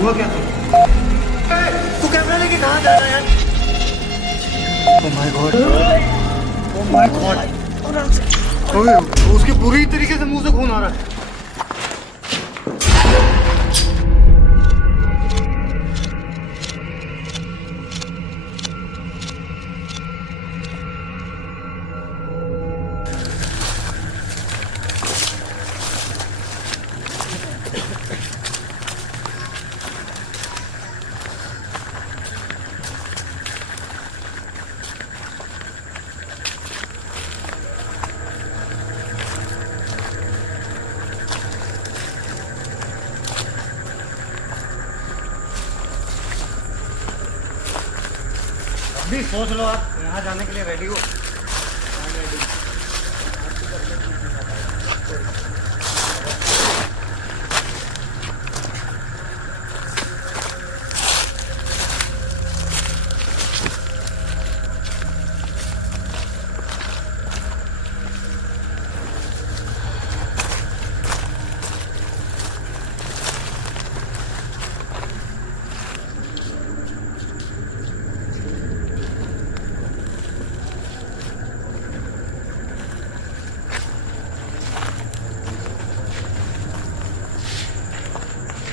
हुआ क्या तू कैमरा लेके कहाँ जा रहा है यार? Oh my God, oh my God, ओए उसके पूरी तरीके से मुंह से खून आ रहा है। अभी सोच लो आप यहाँ जाने के लिए रेडी हो?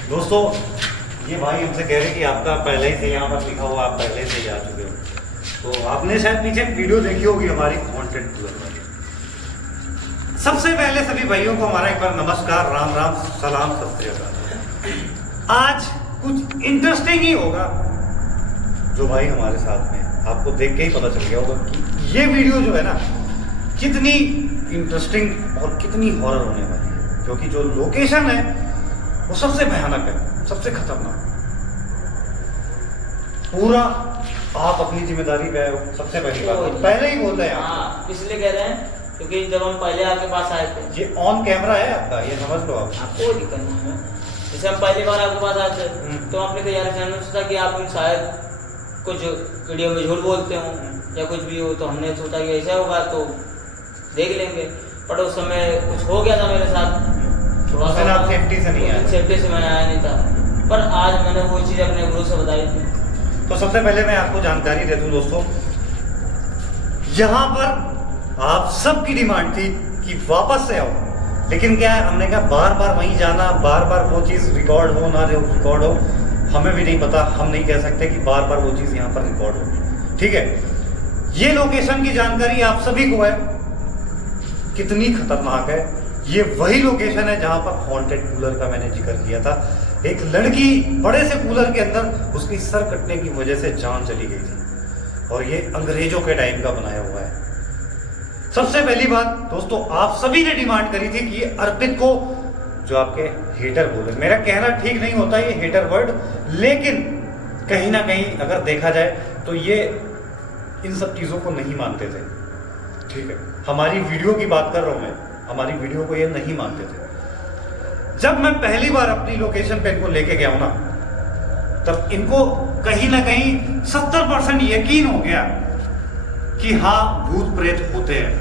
दोस्तों ये भाई हमसे कह रहे कि आपका पहले ही से यहाँ पर लिखा हुआ, आप पहले से जा चुके हो। तो आपने शायद पीछे वीडियो देखी होगी हमारी हॉन्टेड टूर वाली। सबसे पहले सभी भाइयों को हमारा एक बार नमस्कार, राम राम, सलाम, सत श्री अकाल। आज कुछ इंटरेस्टिंग ही होगा जो भाई हमारे साथ में, आपको देख के ही पता चल गया होगा कि ये वीडियो जो है ना कितनी इंटरेस्टिंग और कितनी हॉरर होने वाली है, क्योंकि जो लोकेशन है वो सबसे भयानक है, सबसे खतरनाक। पूरा आप अपनी जिम्मेदारी पे आए हो। सबसे पहली बात पहले ही बोल रहे हैं आप, इसलिए कह रहे हैं क्योंकि जब हम पहले आपके पास आए थे, ये ऑन कैमरा है आपका, ये समझ लो आप। कोई दिक्कत नहीं है। जैसे हम पहली बार आपके पास आए थे तो आपने तैयारी से सोचा कि आप शायद कुछ वीडियो में झूठ बोलते हो या कुछ भी हो, तो हमने सोचा कि ऐसा होगा तो देख लेंगे। पर उस समय कुछ हो गया था मेरे साथ, थोड़ा सा आप सेफ्टी से नहीं आए। सेफ्टी से मैंने आया नहीं था, पर आज मैंने वो चीज़ अपने गुरु से बताई थी। तो सबसे पहले मैं आपको जानकारी दे दूं दोस्तों, यहाँ पर आप सबकी डिमांड थी कि वापस से आओ, लेकिन क्या है, हमने कहा बार बार वहीं जाना, बार बार वो चीज़ रिकॉर्ड हो ना रिकॉर्ड हो, हमें भी नहीं पता, हम नहीं कह सकते कि बार बार वो चीज़ यहाँ पर रिकॉर्ड हो। ठीक है, ये लोकेशन की जानकारी आप सभी को है, कितनी खतरनाक है। ये वही लोकेशन है जहां पर हॉन्टेड कूलर का मैंने जिक्र किया था। एक लड़की बड़े से कूलर के अंदर, उसकी सर कटने की वजह से जान चली गई थी, और ये अंग्रेजों के टाइम का बनाया हुआ है। सबसे पहली बात दोस्तों, आप सभी ने डिमांड करी थी कि ये अर्पित को, जो आपके हेटर बोले, मेरा कहना ठीक नहीं होता ये हेटर वर्ड, लेकिन कहीं ना कहीं अगर देखा जाए तो ये इन सब चीजों को नहीं मानते थे। ठीक है, हमारी वीडियो की बात कर रहा हूं मैं, हमारी वीडियो को ये नहीं मानते थे। जब मैं पहली बार अपनी लोकेशन पे इनको लेके गया हूं ना, तब इनको कहीं ना कहीं 70% यकीन हो गया कि हाँ भूत प्रेत होते हैं।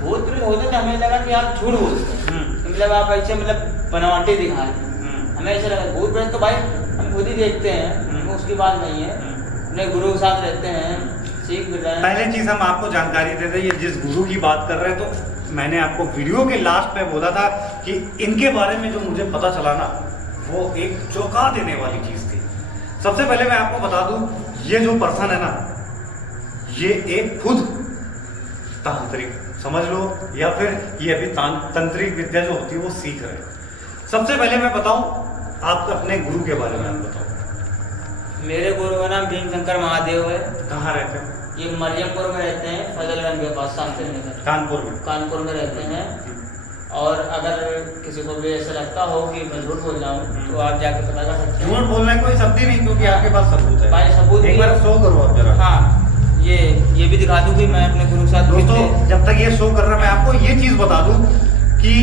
भूत प्रेत होते थे, हमें लगा कि आप झूठ बोलते हैं, मतलब आप ऐसे मतलब बनावटी दिखाए। हमें ऐसा लगा भूत प्रेत तो भाई हम खुद ही देखते हैं, उसकी बात नहीं है, अपने गुरु के साथ रहते हैं, सीख भी रहे हैं। पहले चीज हम आपको जानकारी दे दें, ये जिस गुरु की बात कर रहे हैं, तो मैंने आपको वीडियो के लास्ट में बोला था कि इनके बारे में जो मुझे पता चला ना, वो एक चौंका देने वाली चीज थी। सबसे पहले मैं आपको बता दूं, ये जो पर्सन है ना, ये एक खुद तांत्रिक समझ लो, या फिर ये अभी तंत्रिक विद्या जो होती है वो सीख रहे हैं। सबसे पहले मैं बताऊं, आप अपने गुरु के बारे में बताओ। मेरे गुरु का नाम भीम शंकर महादेव है। कहाँ रहते हैं? ये मरियमपुर में रहते हैं, फजलगंज के पास, कानपुर में। कानपुर में रहते हैं। और अगर किसी को भी ऐसा लगता हो कि मैं झूठ बोल रहा हूँ तो आप जाके पता कर सकते हैं। झूठ बोलने कोई शब्द ही नहीं, क्योंकि आपके पास सबूत है। भाई सबूत एक बार शो करो आप जरा। हाँ, ये भी दिखा दूँ कि मैं अपने गुरु के साथ। दोस्तों जब तक ये शो कर रहा, मैं आपको ये चीज बता दूं कि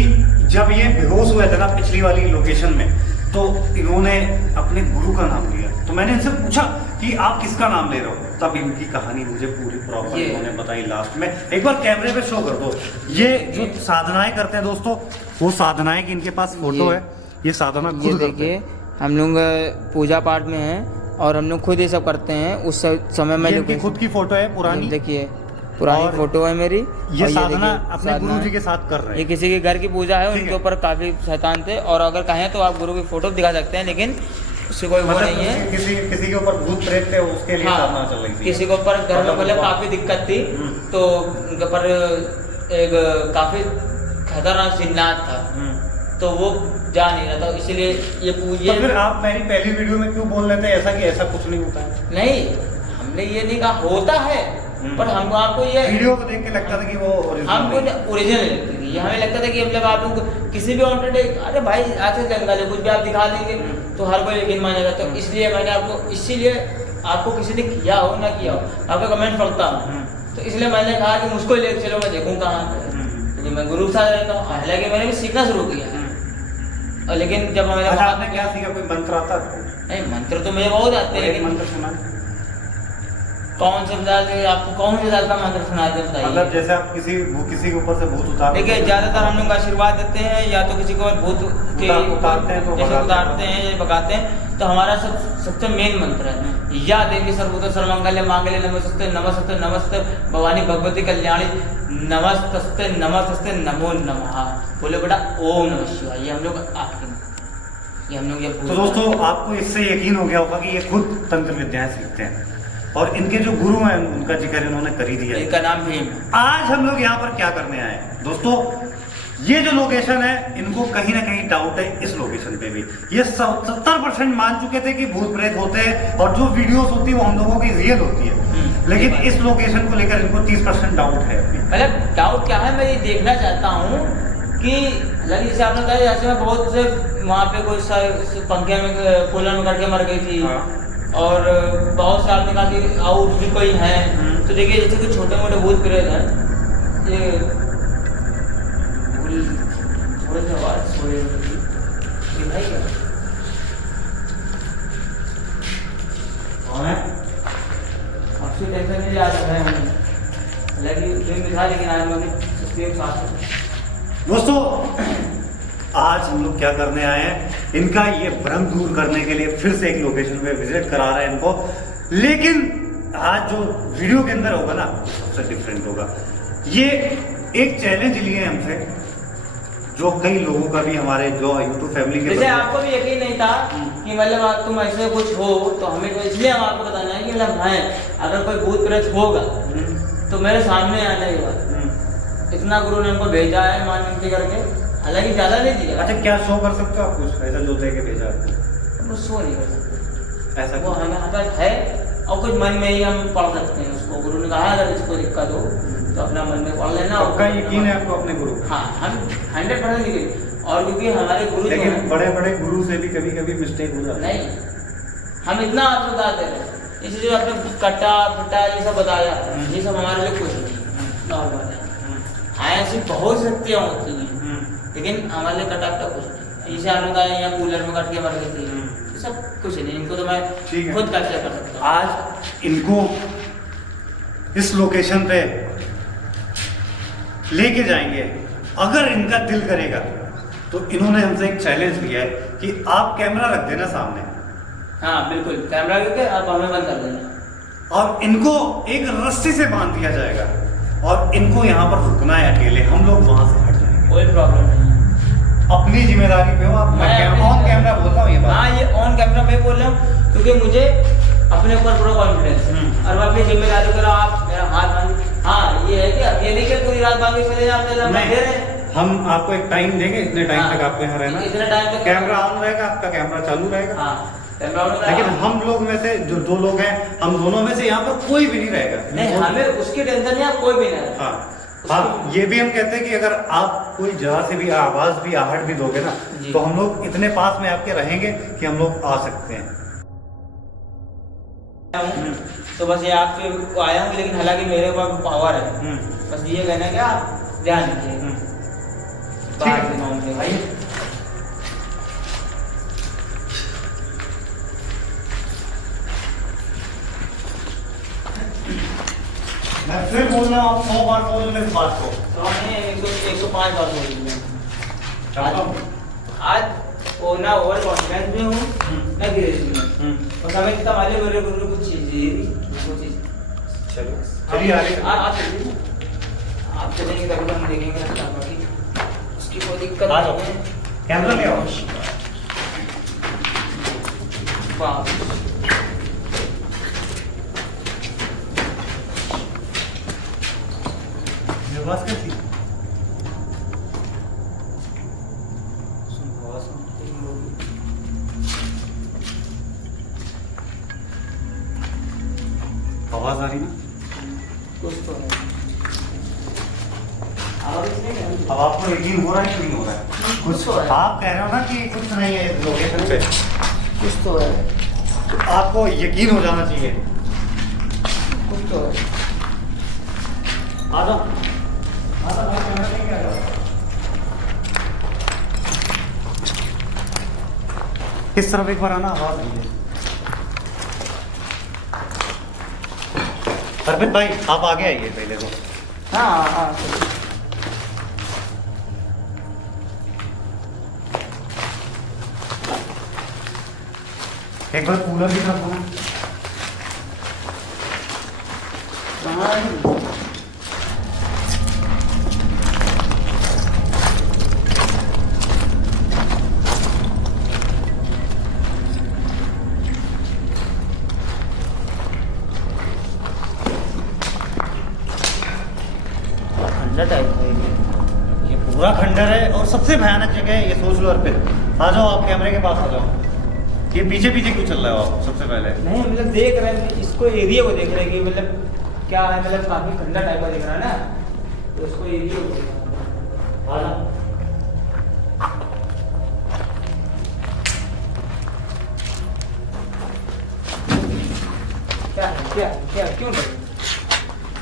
जब ये बेहोश हुए थे ना पिछली वाली लोकेशन में, तो इन्होंने अपने गुरु का नाम लिया। तो मैंने इनसे पूछा कि आप किसका नाम ले रहे हो, तब इनकी कहानी मुझे पूरी प्रॉपर इन्होंने बताई लास्ट में। एक बार कैमरे पे शो कर दो। ये जो साधनाएं करते हैं दोस्तों, वो साधनाएं की इनके पास फोटो है, ये साधना खुद देखिए, हम लोग पूजा पाठ में हैं और हम लोग खुद ये सब करते हैं। उस समय में ये इनकी खुद की फोटो है पुरानी, देखिए पुरानी और फोटो है मेरी। ये और साधना देखिए, अपने साधना गुरु जी है। के साथ कर रहे ये हैं। किसी के घर की पूजा है, ठीक उनके है। ऊपर काफ़ी शैतान थे, और अगर कहें तो आप गुरु की फोटो दिखा सकते हैं, लेकिन उससे कोई वो नहीं है। किसी के ऊपर भूत प्रेत थे, उसके लिए हाँ, साधना चल रही थी। किसी के ऊपर घर में मतलब काफ़ी दिक्कत थी, तो उनके ऊपर एक काफ़ी खतरनाक जिन्नात था, तो वो जा नहीं रहा था, इसीलिए ये तो फिर आप मेरी पहली वीडियो में क्यों बोल रहे थे ऐसा कि ऐसा कुछ नहीं होता है? नहीं, हमने ये नहीं कहा होता है, पर हमको आपको ये वीडियो को देख के लगता था कि वो हमको ओरिजिनल लगती थी। हमें लगता था कि मतलब आप लोग किसी भी ऑनटेड, अरे भाई आज से जंगल है, कुछ भी आप दिखा देंगे तो हर कोई यकीन मानेगा। तो इसलिए मैंने आपको, इसीलिए आपको किसी ने किया हो ना किया हो, आपका कमेंट पढ़ता हूँ, तो इसलिए मैंने कहा कि मुझको ले चलो, मैं देखूँ कहाँ पे। मैं गुरु के साथ रहता हूँ, हालांकि मैंने भी सीखना शुरू किया है, और लेकिन जब हमें आपने क्या सीखा? कोई मंत्र आता? नहीं, मंत्र तो मुझे बहुत आते हैं, लेकिन मंत्र सुना? कौन से बता दे आपको, कौन से जात का मंत्र सुना दे बताइए। मतलब जैसे आप किसी के ऊपर से भूत उतार, देखिए ज़्यादातर हम लोग आशीर्वाद देते हैं, या तो किसी को भूत के उतारते हैं, तो जैसे उतारते हैं या भगाते हैं, तो हमारा सबसे मेन मंत्र है या देवी सर्वभूत सर्वमंगल्य मांगल्ये नमस्ते नमस्ते नमस्ते भवानी भगवती कल्याणी नमस्ते नमस्ते नमो नमः। बोले बेटा ओम नमः शिवाय। ये हम लोग आखिरी, ये हम लोग ये तो दोस्तों आपको इससे यकीन हो गया होगा कि ये खुद तंत्र विद्याएं सीखते हैं, और इनके जो गुरु हैं उनका जिक्र इन्होंने कर ही दिया है। इनका नाम भीम। आज हम लोग यहाँ पर क्या करने आए हैं दोस्तों, ये जो लोकेशन है इनको कहीं ना कहीं डाउट है इस लोकेशन पे भी। ये 70% मान चुके थे कि भूत प्रेत होते हैं, और जो वीडियोस होती है वो हम लोगों की रियल होती है, लेकिन इस लोकेशन को लेकर इनको 30% डाउट है। मतलब डाउट क्या है, मैं ये देखना चाहता हूँ कि जैसे आपने कहा, जैसे मैं बहुत से वहाँ पे कोई पंखे में कूलर में कट के मर गई थी, और बहुत से आदमी कहा कि आउट भी कोई है। तो देखिए जैसे कि छोटे मोटे भूत प्रेत हैं, ये थोड़े से आवाज दिखाई क्या आपसे टेंशन नहीं आ रहा है, लेकिन आज लोग साथ। दोस्तों आज हम लोग क्या करने आए हैं, इनका ये भ्रम दूर करने के लिए फिर से एक लोकेशन पे विजिट करा रहे हैं इनको, लेकिन आज जो वीडियो के अंदर होगा ना सबसे डिफरेंट होगा। ये एक चैलेंज लिए हमसे, जो कई लोगों का भी, हमारे जो यूट्यूब फैमिली के, जैसे आपको भी यकीन नहीं था कि मतलब तुम ऐसे कुछ हो, तो हमें तो इसलिए हम आपको बताना है कि मतलब है अगर कोई भूत प्रेत होगा तो मेरे सामने आने के बाद, इतना गुरु ने हमको भेजा है मान विनती करके, हालांकि ज्यादा नहीं दिया। अच्छा क्या शो कर सकते हो आप कुछ ऐसा जो दे के भेजा है? वो शो नहीं कर सकते, ऐसा वो हमें हमारे है, और कुछ मन में ही हम पढ़ सकते हैं उसको। गुरु ने कहा अगर इसको दिक्कत हो तो अपना मन में पढ़ लेना। आपका यकीन है आपको अपने गुरु? हाँ, हम 100% यकीन, और क्योंकि हमारे गुरु, लेकिन बड़े बड़े गुरु से भी कभी कभी मिस्टेक हो जाता है। नहीं, हम इतना आपको बता दे रहे हैं, इसलिए जो आपने कट्टा पिटा ये सब बताया, ये सब हमारे लिए कुछ नहीं, नॉर्मल है। हाँ ऐसी बहुत शक्तियाँ होती हैं, लेकिन हमारे लिए कटा पिटा कुछ नहीं। इसे आपने बताया यहाँ कूलर में कट के मर गई थी, ये सब कुछ नहीं, इनको तो मैं खुद कैप्चर कर सकता हूँ। आज इनको इस लोकेशन पे लेके जाएंगे, अगर इनका दिल करेगा तो इन्होंने हमसे एक चैलेंज दिया है कि आप कैमरा रख देना सामने। हाँ बिल्कुल, कैमरा करके आप हमें बंद कर देना, और इनको एक रस्सी से बांध दिया जाएगा, और इनको यहाँ पर रुकना है अकेले, हम लोग वहां से हट जाएंगे। कोई प्रॉब्लम नहीं, अपनी जिम्मेदारी पे हो आप। मैं ऑन कैमरा बोलता हूँ ये बात। हाँ ये ऑन कैमरा मैं बोल रहा हूँ, क्योंकि मुझे अपने ऊपर पूरा कॉन्फिडेंस है, और मैं अपनी जिम्मेदारी करो। आप मेरा हाथ बांध, हाँ ये है कि अब ये नहीं कि पूरी रात बांध के चले जाते, हम आपको एक टाइम देंगे, इतने टाइम तक आपको यहाँ रहना, इतने टाइम तक कैमरा ऑन रहेगा, आपका कैमरा चालू रहेगा। हाँ कैमरा ऑन रहेगा, लेकिन हम लोग में से जो दो लोग हैं, हम दोनों में से यहाँ पर कोई भी नहीं रहेगा। नहीं, हमें उसकी टेंशन नहीं, आप कोई भी नहीं। हाँ ये भी हम कहते हैं कि अगर आप कोई जरा से भी आवाज भी आहट भी दोगे ना, तो हम लोग इतने पास में आपके रहेंगे कि हम लोग आ सकते हैं। तो बस ये आपके आया हूँ, लेकिन हालांकि मेरे ऊपर पावर है, बस ये कहना क्या ध्यान रखिए। भाई मैं फिर बोल रहा हूँ, 100 बार बोल रहे इस बात को। 105 बार बोल रही आज और ना ओवर कॉन्फिडेंस में हूँ ना गिरेज में। और समय कितना मालूम मेरे को कुछ चीज़ वो चीज़। चलो चलिए आगे। आप चलिए, आप चलेंगे तभी तो हम देखेंगे ना बाकी उसकी कोई दिक्कत आ जाओ। नहीं है। कैमरा ले आओ। वाह ये आवाज कैसी? आवाज आ रही ना? कुछ तो है। आवाज़ नहीं है। अब आपको यकीन हो रहा है कि नहीं हो रहा है? कुछ तो है। आप कह रहे हो ना कि कुछ नहीं है इस लोकेशन पे, कुछ तो है। तो आपको यकीन हो जाना चाहिए। कुछ तो है। आ जाओ, आ जाओ, मैं कैमरा लेके आ जाओ। इस तरफ एक बार आना, आवाज नहीं है। अर्पित भाई आप आगे आइए पहले तो। हाँ हाँ एक बार कूलर की तरफ आना। हाँ ठंडा टाइप है ये पूरा खंडर है और सबसे भयानक जगह है, ये सोच लो अर्पित। आ जाओ, आप कैमरे के पास आ जाओ। ये पीछे पीछे क्यों चल रहे हो आप सबसे पहले? नहीं मतलब देख रहे हैं इसको, एरिया को देख रहे हैं कि मतलब क्या है, मतलब काफी ठंडा टाइप का दिख रहा है ना, तो उसको एरिया को देख रहे हैं। आ जाओ। क्या क्या क्या क्यों डरे?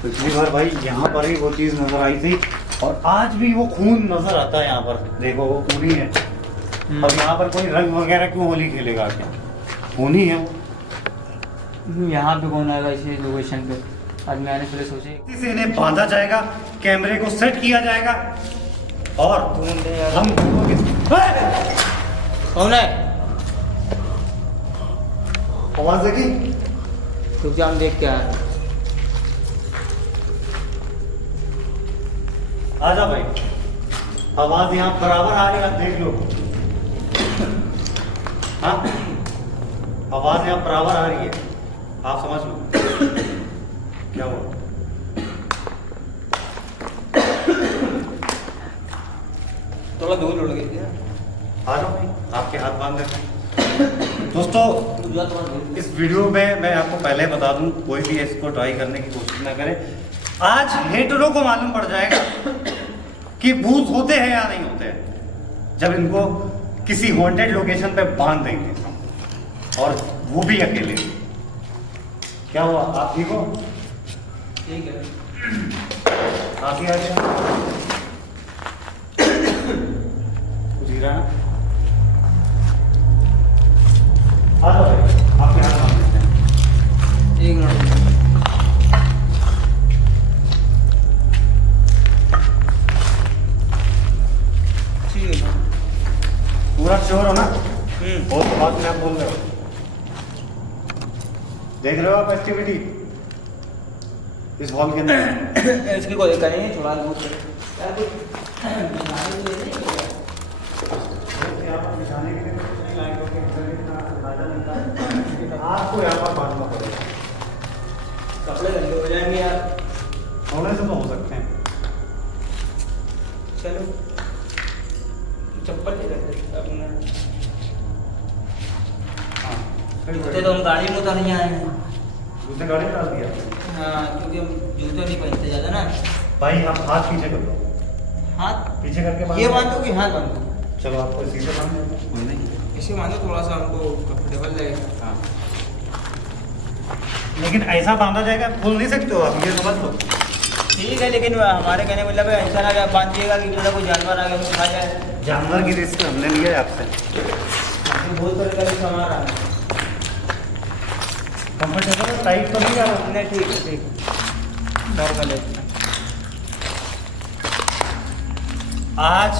पिछली बार भाई यहाँ पर ही वो चीज नजर आई थी और आज भी वो खून नजर आता है यहाँ पर। देखो वो खून ही है। अब यहाँ पर कोई रंग वगैरह क्यों होली खेलेगा? क्या खून ही है वो। यहाँ पे कौन आएगा इसी लोकेशन पे? आज मैंने पहले सोचे इसी से इन्हें बांधा जाएगा, कैमरे को सेट किया जाएगा और हम दोनों कौन है? आवाज देखी? रुक जा, हम देख के आए। आजा भाई, आवाज यहाँ बराबर आ रही है, आप देख लो। हाँ, आवाज यहाँ बराबर आ रही है, आप समझ लो क्या हुआ। थोड़ा दूर उड़ गई थी। आ जाओ भाई, आपके हाथ बांध देते हैं। दोस्तों इस वीडियो में मैं आपको पहले बता दूं, कोई भी इसको ट्राई करने की कोशिश ना करे। आज हेटरों को मालूम पड़ जाएगा कि भूत होते हैं या नहीं होते हैं जब इनको किसी हॉन्टेड लोकेशन पे बांध देंगे, और वो भी अकेले। क्या हुआ, आप ठीक हो? ठीक है। आप ही आ गए। कुछ गिरा ना? आ जाओ भाई, आपके हाथ बांध देते हैं। एक मिनट। ठीक है। पूरा श्योर हो ना? बहुत बात में आप बोल रहे हो। देख रहे हो आप एक्टिविटी इस हॉल के अंदर? इसकी कोई दिक्कत नहीं है, थोड़ा बहुत यार कुछ यहाँ पर बिछाने के लिए कुछ नहीं लाए, क्योंकि अंदर इतना अंदाजा नहीं था। आपको यहाँ पर बांधना पड़ेगा। कपड़े गंदे हो जाएंगे यार। होने से तो हो सकते हैं। चलो चप्पल ले लेते अपने। हाँ, जूते तो हम गाड़ी में उतर नहीं आए हैं। जूते गाड़ी में डाल दिया। हाँ क्योंकि हम जूते नहीं पहनते ज़्यादा ना। भाई आप हाथ पीछे कर लो, हाथ पीछे करके ये बांधो। बांधो कि हाथ बांधो? चलो आपको सीधे बांध देते हैं। नहीं इसे बांधो, थोड़ा सा हमको कंफर्टेबल लगेगा। हाँ, लेकिन ऐसा बांधा जाएगा, खोल नहीं सकते हो आप, ये समझ लो। ठीक है, लेकिन हमारे कहने मतलब है ऐसा ना बांधिएगा कि थोड़ा कोई जानवर आ गया तो खा जाए। जानवर की रिस्क हमने लिया है आपसे। बहुत तरह का सामान आ रहा है। कंफर्टेबल टाइट तो नहीं जा रहा? नहीं ठीक है, ठीक है, नॉर्मल है। आज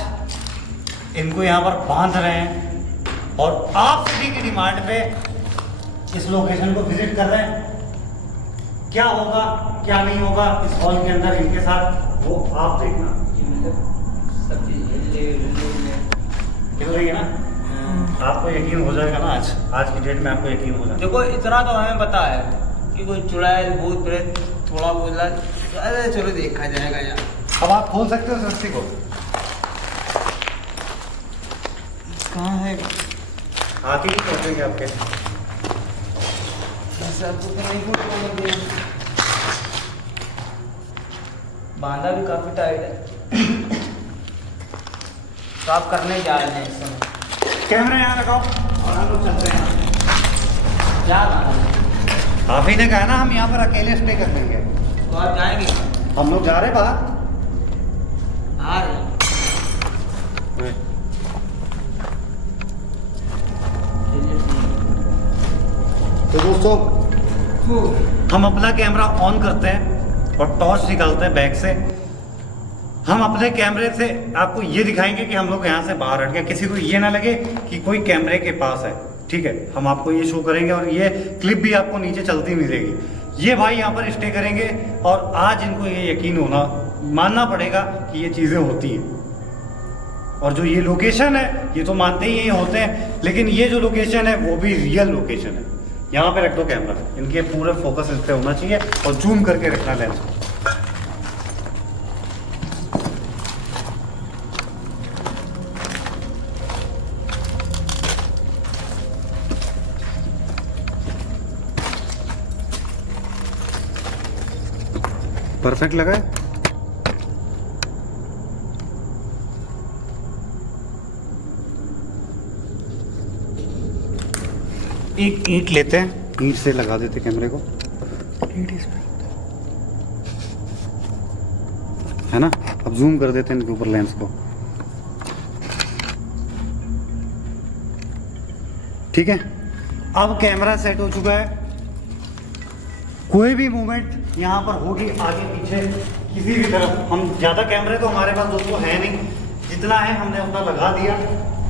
इनको यहाँ पर बांध रहे हैं और आप सभी की डिमांड पे इस लोकेशन को विजिट कर रहे हैं। क्या होगा क्या नहीं होगा इस हॉल के अंदर इनके साथ, वो आप देखना। सब चीज़ हिल रही है ना, आपको यकीन हो जाएगा ना, आज की डेट में आपको यकीन हो जाएगा। देखो इतना तो हमें पता है कि कोई चुड़ैल भूत प्रेत थोड़ा बोला, अरे चलो देखा जाएगा यार। अब आप खोल सकते हो इस रस्सी को, कहाँ है? हाथी ही पहुंचेंगे आपके। बांधा भी काफी टाइट है। तो आप करने जा रहे हैं इस समय? कैमरा यहाँ लगाओ और हम लोग चलते हैं। क्या बांधा? आप ही ने कहा ना हम यहाँ पर अकेले स्टे कर लेंगे। तो आप जाएंगे कहाँ? हम लोग जा रहे बाहर। आ रहे हैं। तो दोस्तों हम अपना कैमरा ऑन करते हैं और टॉर्च निकालते हैं बैग से। हम अपने कैमरे से आपको ये दिखाएंगे कि हम लोग यहाँ से बाहर हट गए, किसी को ये ना लगे कि कोई कैमरे के पास है। ठीक है, हम आपको ये शो करेंगे और ये क्लिप भी आपको नीचे चलती मिलेगी। ये भाई यहाँ पर स्टे करेंगे और आज इनको ये यकीन मानना पड़ेगा कि ये चीज़ें होती हैं। और जो ये लोकेशन है ये तो मानते ही होते हैं, लेकिन ये जो लोकेशन है वो भी रियल लोकेशन है। यहाँ पे रख दो कैमरा, इनके पूरे फोकस इस पे होना चाहिए और जूम करके रखना लेंस। परफेक्ट लगा है। एक ईंट लेते हैं, ईंट से लगा देते कैमरे को। ईंट इस पे है ना, अब जूम कर देते हैं इनके ऊपर लेंस को। ठीक है, अब कैमरा सेट हो चुका है। कोई भी मूवमेंट यहाँ पर होगी आगे पीछे किसी भी तरफ, हम ज़्यादा कैमरे तो हमारे पास दोस्तों है नहीं, जितना है हमने उतना लगा दिया।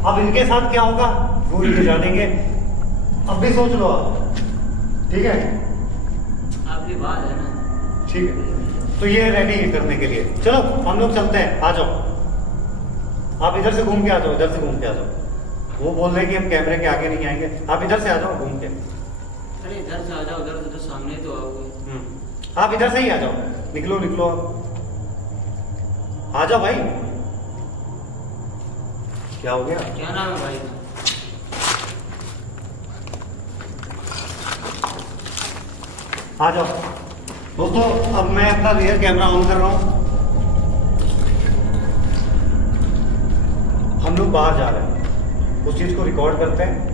अब इनके साथ क्या होगा वो ही बजा देंगे। अब भी सोच लो आप, ठीक है? आपकी बात है ना? ठीक है, तो ये रेडी है करने के लिए। चलो हम लोग चलते हैं, आ जाओ। आप इधर से घूम के आ जाओ, इधर से घूम के आ जाओ। वो बोल रहे हैं कि हम कैमरे के आगे नहीं आएंगे, आप इधर से आ जाओ घूम के। अरे इधर से आ जाओ, उधर से तो सामने तो आओगे। आप इधर से ही आ जाओ, निकलो निकलो, आ जाओ भाई। क्या हो गया? क्या नाम है भाई? आ जाओ दोस्तों। अब मैं अपना रियर कैमरा ऑन कर रहा हूं। हम लोग बाहर जा रहे हैं, उस चीज को रिकॉर्ड करते हैं।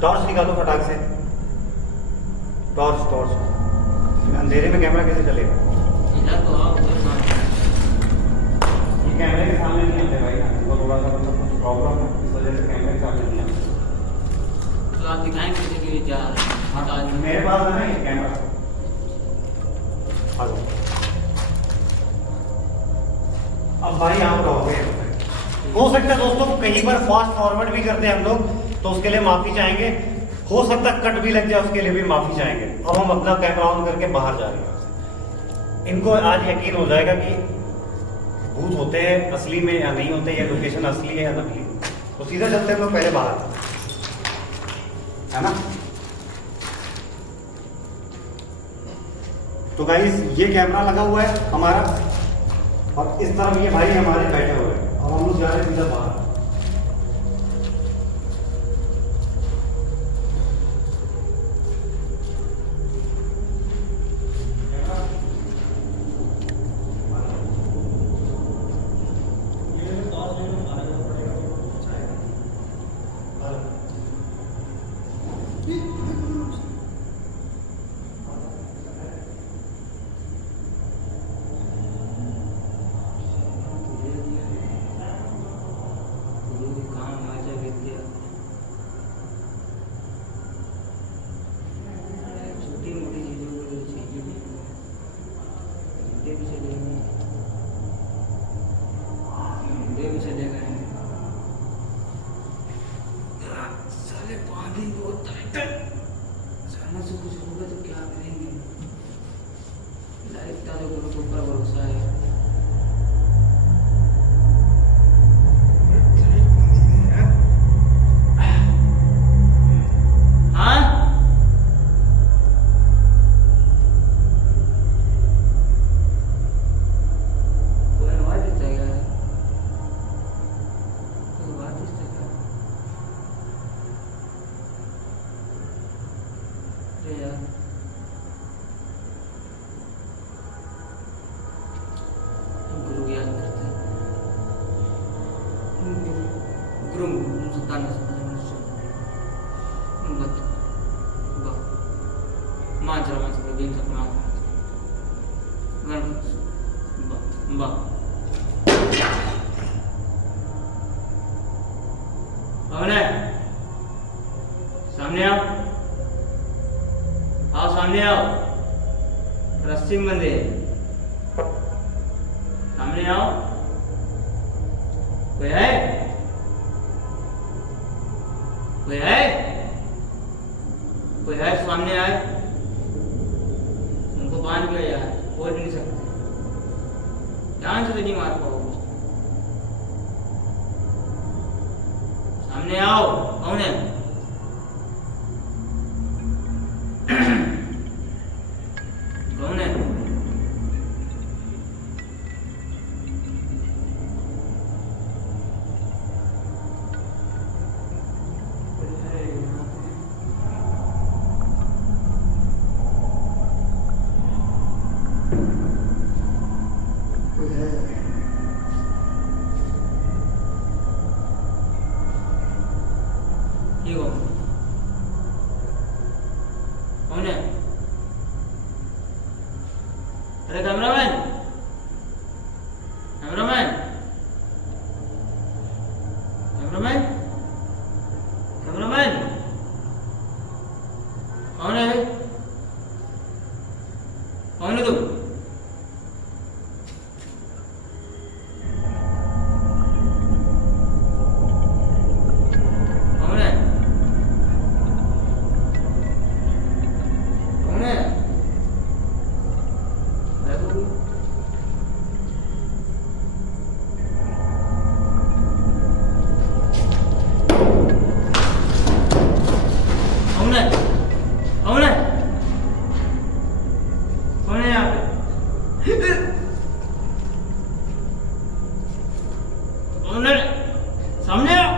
टॉर्च निकालो फटाक से, टॉर्च टॉर्च। अंधेरे में कैमरा कैसे चलेगा? इधर तो आओ, उधर मत। ये कैमरे के सामने नहीं आते भाई, तो थोड़ा सा कुछ प्रॉब्लम है, इस वजह से कैमरे के सामने नहीं आते। तो आप दिखाएंगे कैसे कि जा रहे हैं? हाँ, मेरे पास है ना ये कैमरा। आ जाओ। अब भाई आप रहोगे, हो सकता है दोस्तों कहीं पर फास्ट फॉरवर्ड भी करते हैं हम लोग, तो उसके लिए माफी चाहेंगे। हो सकता है कट भी लग जाए, उसके लिए भी माफी चाहेंगे। अब हम अपना कैमरा ऑन करके बाहर जा रहे हैं। इनको आज यकीन हो जाएगा कि भूत होते हैं असली में या नहीं होते, या लोकेशन असली है या नकली। तो सीधा चलते हैं हम लोग पहले बाहर, है ना? तो गाइस ये कैमरा लगा हुआ है हमारा, और इस तरफ ये भाई हमारे बैठे हुए हैं। अब हम लोग जा रहे हैं सीधा बाहर। अचानक से कुछ होगा तो क्या करेंगे? लाइफ का तो गुरु के ऊपर भरोसा है। हाँ कोई आवाज देता है क्या? कोई आवाज देता है क्या? अरे यार गुरु को याद करते हैं। गुरु सुल्तान मांजरा मांजरा दिन तक मार बा कौन है? सामने आओ, आओ सामने आओ, रस्सी में बंधे, सामने आओ। कोई है? कोई है? कोई है? सामने आए। उनको बांध गया यार, बोल भी नहीं सकते, जान से तो नहीं मार पाओगे। सामने आओ, कौन है? कौन है? ये कौन है? अरे कैमरामैन, कैमरामैन, कैमरामैन, कैमरामैन, कौन है? कौन है तुम? कौन है? कौन है? कौन है? कौन है? कौन है यहाँ पे? कौन है? सामने आओ।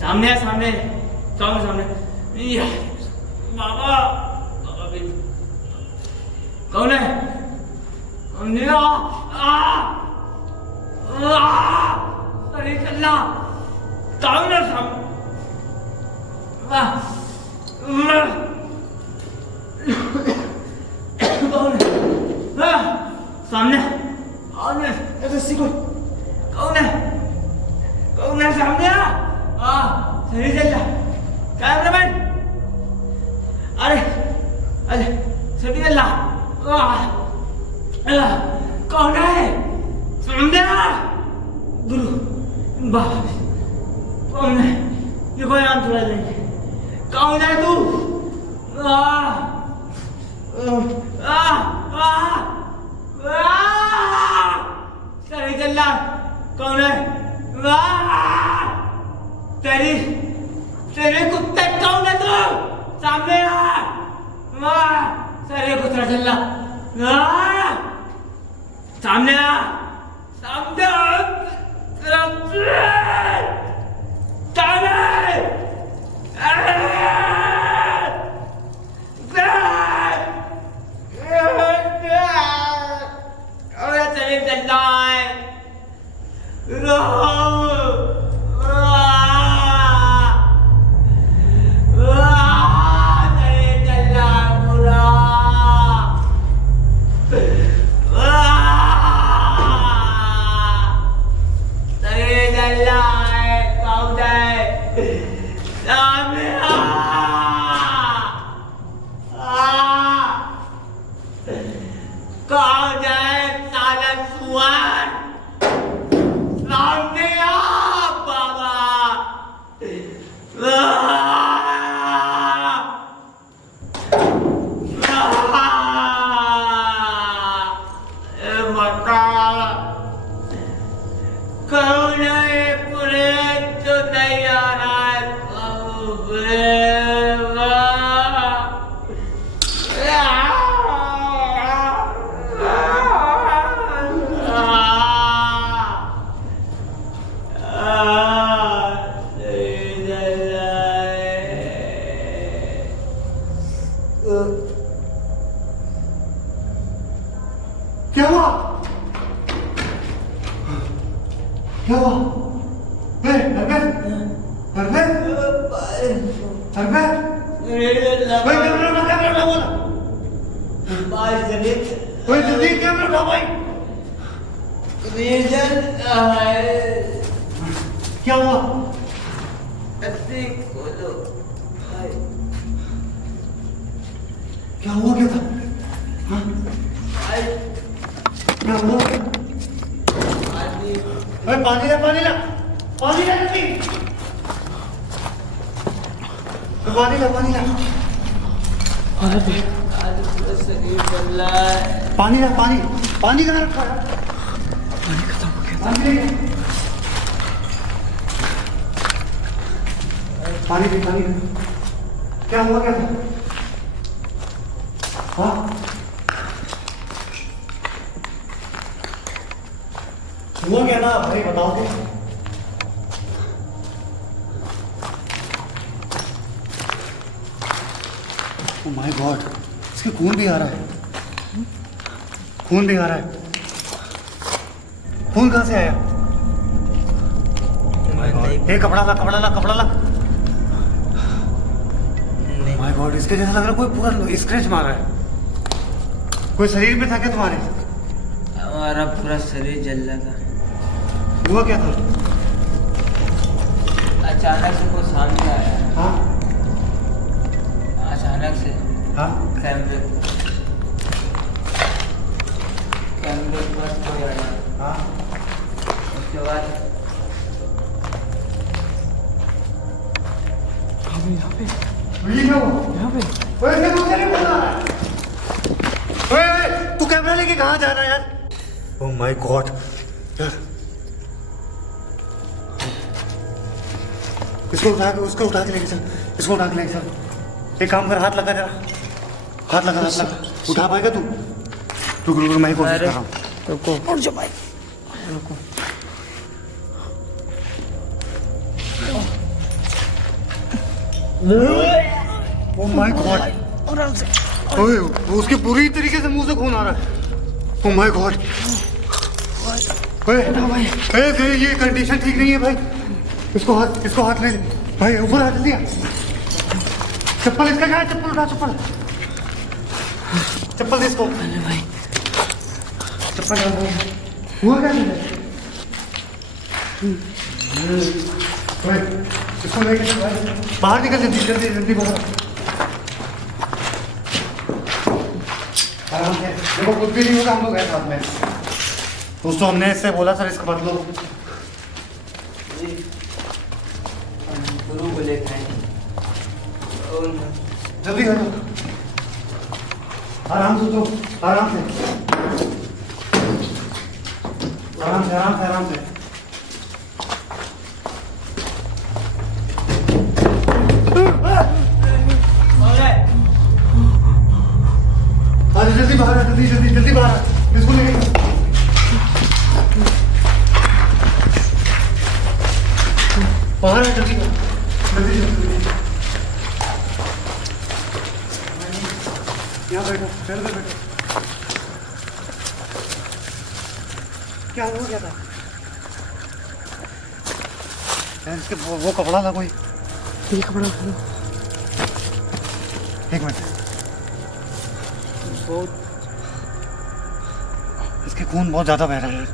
सामने है, सामने कौन है? सामने बाबा, बाबा भी कौन है? कौन है? अरे कल्ला कौन है? कौन है? सामने कौन है? ऐसे कोई कौन है? कौन है? सामने सही चल रहा कैमरामैन। अरे अरे सही चल रहा। कौन है? सामने गुरु बाप, कौन है? ये कोई नाम चुरा लेंगे। कौन है तू? सही चल रहा। कौन है? तेरी तेरे कुत्ते कौन है तू? सामने सही कुत्ता चल रहा। सामने सामने कहाँ जाए साला सुअर? सामने क्या हुआ? अरबे कैमरा बोला। जल्दी कैमरा उठा भाई। क्या हुआ? क्या हुआ क्या था? हाँ? क्या हुआ? पानी ला जल्दी। पानी ला पानी कहाँ रखा है? पानी खत्म हो गया। पानी क्या हुआ क्या था? हाँ? हुआ क्या ना भाई बताओ तो। ओह माय गॉड, इसके खून भी आ रहा है। खून कहाँ से आया? ये कपड़ा ला। माय गॉड, इसके जैसा लग रहा है कोई पूरा स्क्रैच मारा है। कोई शरीर में था क्या तुम्हारे? हमारा पूरा शरीर जल रहा था। हुआ क्या था? अचानक से कोई सामने आया। हाँ? अचानक से हाँ? कैमरे के पास कोई आया। हाँ? उसके बाद ये क्या हुआ? ओए, तू कैमरा लेके कहाँ जा रहा है यार? ओह माय गॉड यार, उसको उठा के लेके चल। एक काम कर, हाथ लगा जरा। हाथ लगा। उठा पाएगा तू? रुक मैं ही कोशिश कर रहा हूँ। रुको ओह माय गॉड, ओए उसके पूरी तरीके से मुंह से खून आ रहा है। ओह माय गॉड, ये कंडीशन ठीक नहीं है भाई। इसको हाथ ले भाई, ऊपर हाथ लिया। चप्पल इसका क्या है? चप्पल उठा, चप्पल दे इसको। चप्पल डाल। हुआ क्या तुझे? इसको लेके बाहर निकल, जल्दी बाहर। आराम से, देखो कुछ भी नहीं होगा, हम लोग हैं साथ में। दोस्तों हमने इससे बोला सर इसको बदलो। गुरु को लेकर जल्दी करो, आराम से उतरो, आराम से। अरे जल्दी बाहर, जल्दी बाहर, इसको लेके बाहर है, जल्दी। यहाँ बैठो, क्या हो गया था यार? इसके वो कपड़ा था कोई, ये कपड़ा था। एक मिनट, इसके खून बहुत ज्यादा बह रहा है यार।